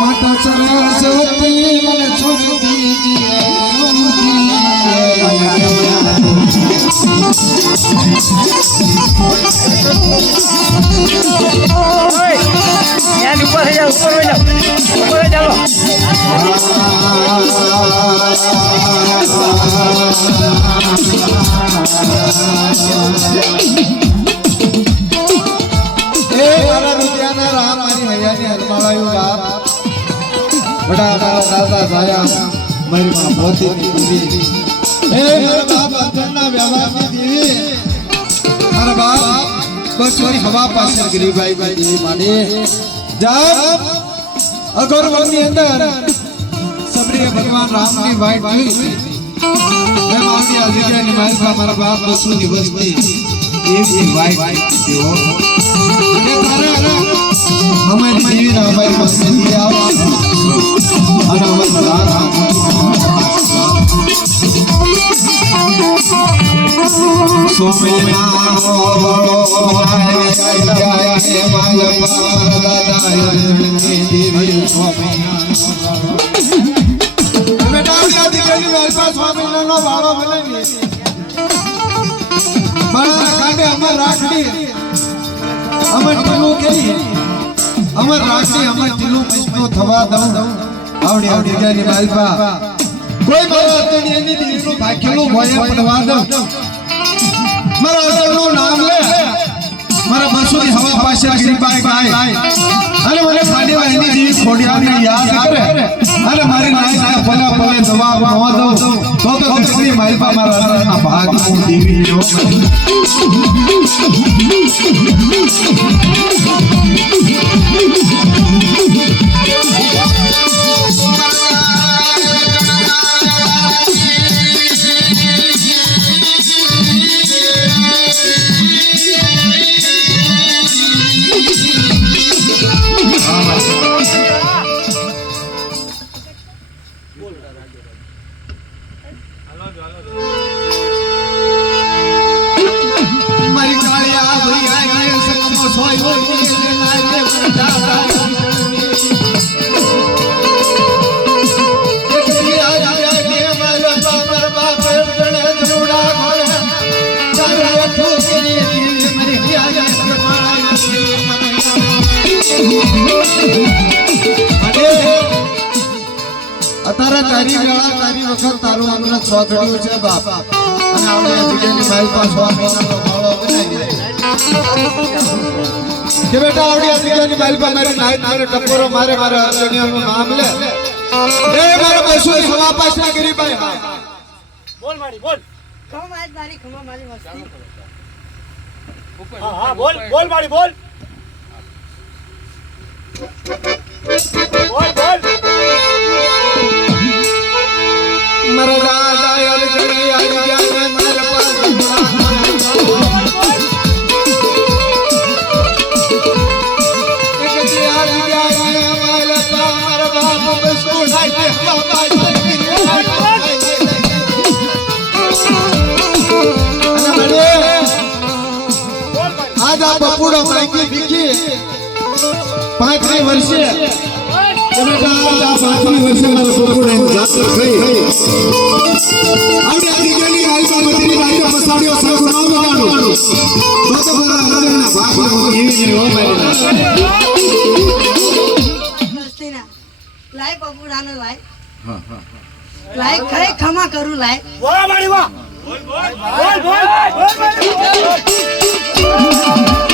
માતા સરસ્વતી મને છોડી बड़ा दादा सारा मेरी मां मोती की देवी ए मेरा बाप अंजना व्यवहार की देवी मेरा बाप बचोरी हवा पास गरीब भाई भाई देवी माने जब अगर वनी अंदर सबरी भगवान राम की वाइट हुई मैं मांगी आजीरा निमाइल का मेरा बाप बसु की बस्ती ये वाइट थी वो ये तारे हमारी देवी ना हमारी मस्ती दिया ana wala somena jaya malpa dadaya devi somena beta adi kali malpa somena no balo bolengi bala kaande amar rakdi amar tilu keli amar rakdi amar tilu misno thwa dau આવડી આવડી જગ્યાની માલપા કોઈ મારા અતની એની દીકરીનું ભાગ્યનું ભોય પડવા દઉં મારા અતનું નામ લે મારા બસુની હવા પાસે ગરીબાઈ ગાય અને મને ખાડીવા એની દીવી ખોડિયાને યાદ કરે અને મારી નાઈના ભલા ભલે જવાબ ન દઉં તો દીકરી માલપા મારા અતના ભાગનું દીવી જો મારી કાળિયા ભૈયા ગયે સકમો સોય હોય ને લાગે દાદા એકલી આજા કે મારા બાપર બાપ જણે ધરુડા ઘોડે તારા ઠોકરી મારી હિયા અત્યારે તારી વેળા તારી વખત તારું અમને ચોકડ્યું છે બાપ અને આપણે જગ્યાની મારી પાસે 1 મહિનાનો ભાડો બનાવી કે બેટા આવડી જગ્યાની મારી પાસે મારી નાઈટ મારે ટકોરો મારે મારા અગણિયાનું નામ લે એ મારા બસુની હવા પાસે ગરીબાઈ બોલ મારી બોલ ખમા મારી મસ્તી હા બોલ બોલ મારી બોલ બોલ બોલ મારા દાદા યાર કરી આવી ગયા મારા પાસે એક દી આવી ગયા મારા બાપ બસ કોડાઈ કે બાબા આજ આ બપુડો માંગી બીજી 5 વર્ષે બેટા આ 5 વર્ષે મારો બપુડો જાતર થઈ આવડી આદી ગેલી આલબા મતની રાઈતો પસાડ્યો સગુ ન બગાડો તો મારા હૃદયના ભાગમાં એવી ને હો મારી મસ્તીના લાઈ બપુડાનો લાઈ હા લાઈ ખરે ખમા કરું લાઈ વાહ મારી વાહ બોલ બોલ બોલ બોલ બોલ